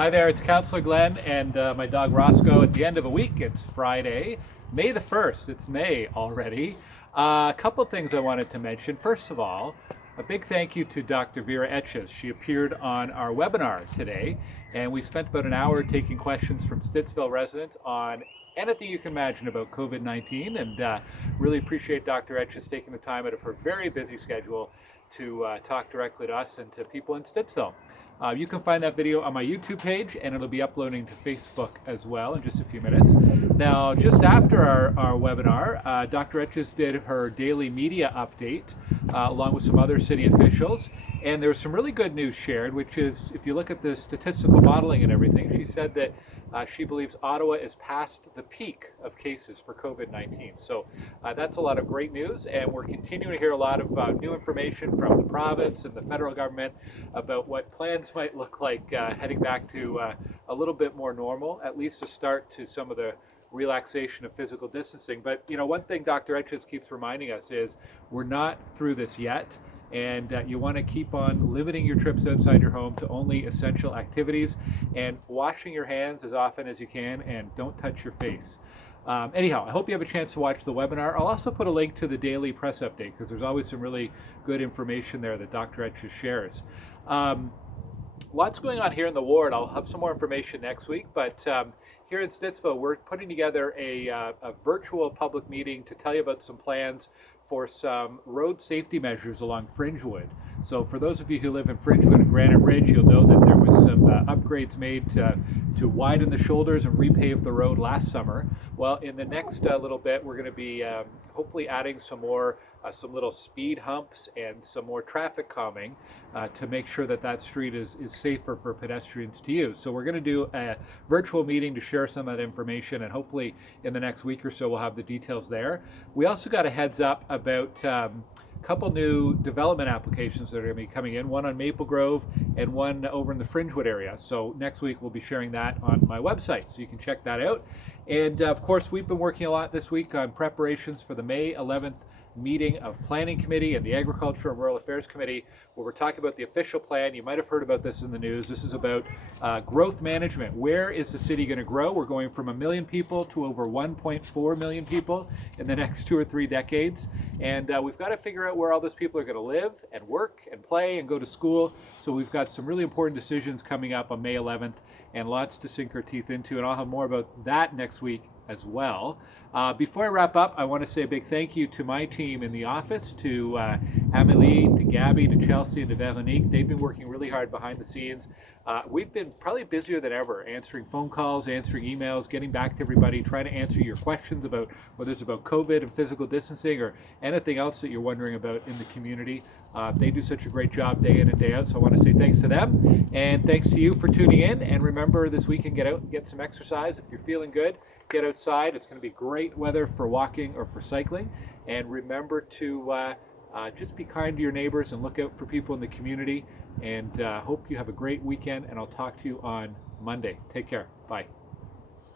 Hi there, it's Councillor Glen and my dog Roscoe. At the end of a week, it's Friday, May the 1st. It's May already. A couple things I wanted to mention. First of all, a big thank you to Dr. Etches. She appeared on our webinar today, and we spent about an hour taking questions from Stittsville residents on anything you can imagine about COVID-19, and really appreciate Dr. Etches taking the time out of her very busy schedule to talk directly to us and to people in Stittsville. You can find that video on my YouTube page, and it'll be uploading to Facebook as well in just a few minutes. Now, just after our webinar, Dr. Etches did her daily media update along with some other city officials, and there was some really good news shared, which is, if you look at the statistical modeling and everything, she said that she believes Ottawa is past the peak of cases for COVID-19. So that's a lot of great news, and we're continuing to hear a lot of new information from the province and the federal government about what plans might look like heading back to a little bit more normal, at least to start to some of the relaxation of physical distancing. But you know, one thing Dr. Etches keeps reminding us is we're not through this yet, and you want to keep on limiting your trips outside your home to only essential activities and washing your hands as often as you can, and don't touch your face. Anyhow, I hope you have a chance to watch the webinar. I'll also put a link to the daily press update because there's always some really good information there that Dr. Etches shares. Lots going on here in the ward. I'll have some more information next week, but here in Stittsville, we're putting together a virtual public meeting to tell you about some plans for some road safety measures along Fringewood. So for those of you who live in Fringewood and Granite Ridge, you'll know that there was some upgrades made to widen the shoulders and repave the road last summer. Well, in the next little bit, we're going to be hopefully adding some more some little speed humps and some more traffic calming to make sure that that street is safer for pedestrians to use. So we're going to do a virtual meeting to share some of that information, and hopefully in the next week or so we'll have the details there. We also got a heads up about a couple new development applications that are going to be coming in, one on Maple Grove and one over in the Fringewood area. So next week we'll be sharing that on my website, so you can check that out. And of course, we've been working a lot this week on preparations for the May 11th meeting of Planning Committee and the Agriculture and Rural Affairs Committee, where we're talking about the official plan. You might have heard about this in the news. This is about growth management. Where is the city going to grow? We're going from 1 million people to over 1.4 million people in the next 2 or 3 decades. And we've got to figure out where all those people are going to live and work and play and go to school. So we've got some really important decisions coming up on May 11th and lots to sink our teeth into. And I'll have more about that next week as well. Before I wrap up, I want to say a big thank you to my team in the office, to Amélie, to Gabby, to Chelsea, and to Veronique. They've been working really hard behind the scenes. We've been probably busier than ever, answering phone calls, answering emails, getting back to everybody, trying to answer your questions about whether it's about COVID and physical distancing or anything else that you're wondering about in the community. They do such a great job day in and day out, so I want to say thanks to them, and thanks to you for tuning in. And remember, this weekend, get out and get some exercise. If you're feeling good, get outside. It's going to be great weather for walking or for cycling. And remember to just be kind to your neighbors and look out for people in the community. And hope you have a great weekend, and I'll talk to you on Monday. Take care. Bye.